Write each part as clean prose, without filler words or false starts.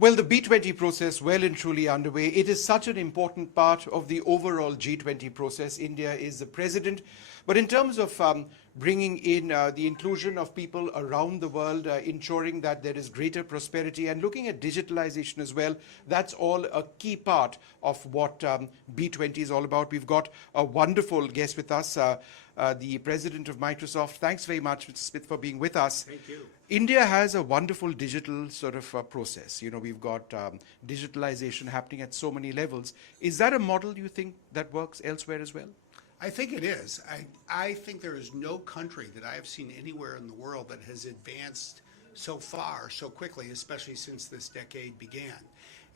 Well, the B20 process well and truly underway. It is such an important part of the overall G20 process. India is the president. But in terms of bringing in the inclusion of people around the world, ensuring that there is greater prosperity and looking at digitalization as well, that's all a key part of what B20 is all about. We've got a wonderful guest with us, the president of Microsoft. Thanks very much, Mr. Smith, for being with us. Thank you. India has a wonderful digital sort of process. You know, we've got digitalization happening at so many levels. Is that a model you think that works elsewhere as well? I think it is. I think there is no country that I have seen anywhere in the world that has advanced so far, so quickly, especially since this decade began.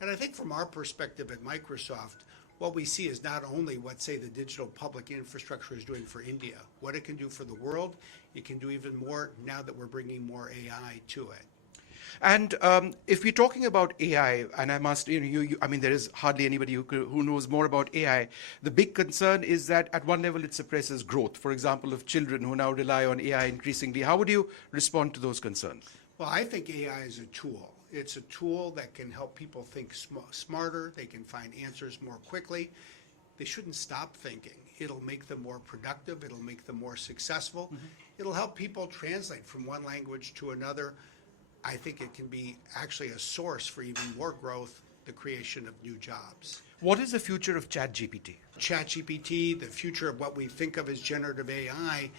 And I think from our perspective at Microsoft, what we see is not only what, say, the digital public infrastructure is doing for India, what it can do for the world, it can do even more now that we're bringing more AI to it. And if we're talking about AI, and I must, I mean, there is hardly anybody who knows more about AI. The big concern is that at one level it suppresses growth, for example, of children who now rely on AI increasingly. How would you respond to those concerns? Well, I think AI is a tool. It's a tool that can help people think smarter. They can find answers more quickly. They shouldn't stop thinking. It'll make them more productive. It'll make them more successful. Mm-hmm. It'll help people translate from one language to another. I think it can be actually a source for even more growth, the creation of new jobs. What is the future of ChatGPT? ChatGPT, the future of what we think of as generative AI,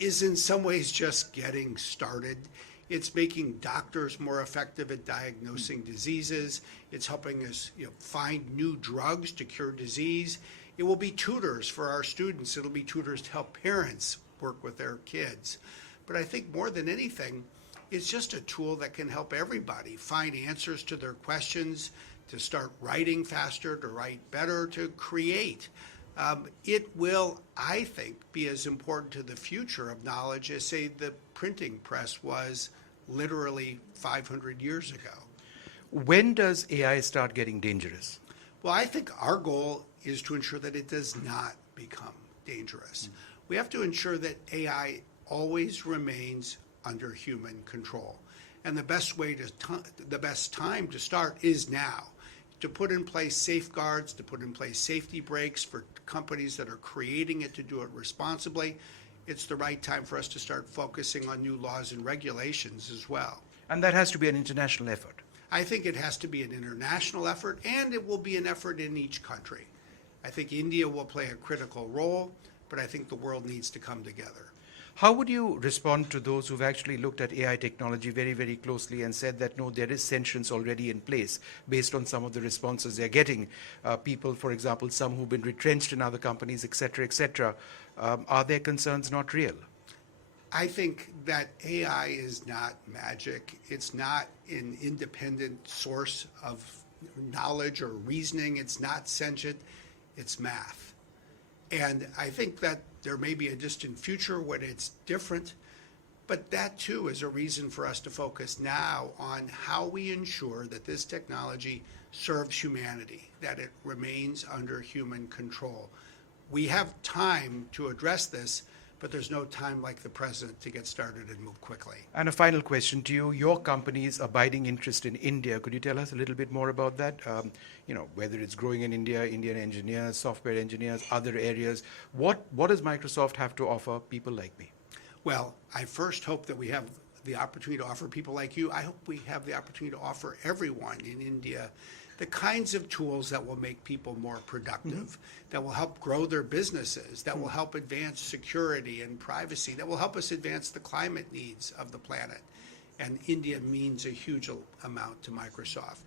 is in some ways just getting started. It's making doctors more effective at diagnosing diseases. It's helping us find new drugs to cure disease. It will be tutors for our students. It'll be tutors to help parents work with their kids. But I think more than anything, it's just a tool that can help everybody find answers to their questions, to start writing faster, to write better, to create. It will, I think, be as important to the future of knowledge as, say, the printing press was literally 500 years ago. When does AI start getting dangerous? Well, I think our goal is to ensure that it does not become dangerous. We have to ensure that AI always remains under human control. And the best time to start is now, to put in place safeguards, to put in place safety brakes for companies that are creating it to do it responsibly. It's the right time for us to start focusing on new laws and regulations as well. And that has to be an international effort. I think it has to be an international effort, and it will be an effort in each country. I think India will play a critical role, but I think the world needs to come together. How would you respond to those who've actually looked at AI technology very, very closely and said that, no, there is sentience already in place based on some of the responses they're getting? People, for example, some who've been retrenched in other companies, et cetera, et cetera. Are their concerns not real? I think that AI is not magic. It's not an independent source of knowledge or reasoning. It's not sentient. It's math. And I think that there may be a distant future when it's different, but that too is a reason for us to focus now on how we ensure that this technology serves humanity, that it remains under human control. We have time to address this, but there's no time like the present to get started and move quickly. And a final question to you, your company's abiding interest in India. Could you tell us a little bit more about that? Whether it's growing in India, Indian engineers, software engineers, other areas. What does Microsoft have to offer people like me? Well, I first hope that we have the opportunity to offer people like you. I hope we have the opportunity to offer everyone in India the kinds of tools that will make people more productive, that will help grow their businesses, that will help advance security and privacy, that will help us advance the climate needs of the planet. And India means a huge amount to Microsoft.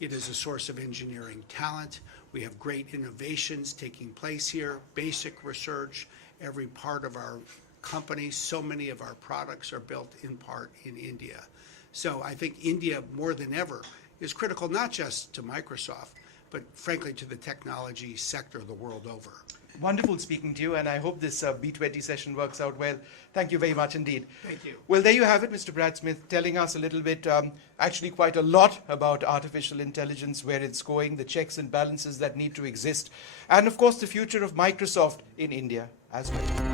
It is a source of engineering talent. We have great innovations taking place here, basic research, every part of our company. So many of our products are built in part in India. So I think India, more than ever, is critical not just to Microsoft, but frankly to the technology sector the world over. Wonderful speaking to you, and I hope this B20 session works out well. Thank you very much indeed. Thank you. Well, there you have it, Mr. Brad Smith, telling us a little bit, actually quite a lot about artificial intelligence, where it's going, the checks and balances that need to exist, and of course the future of Microsoft in India as well.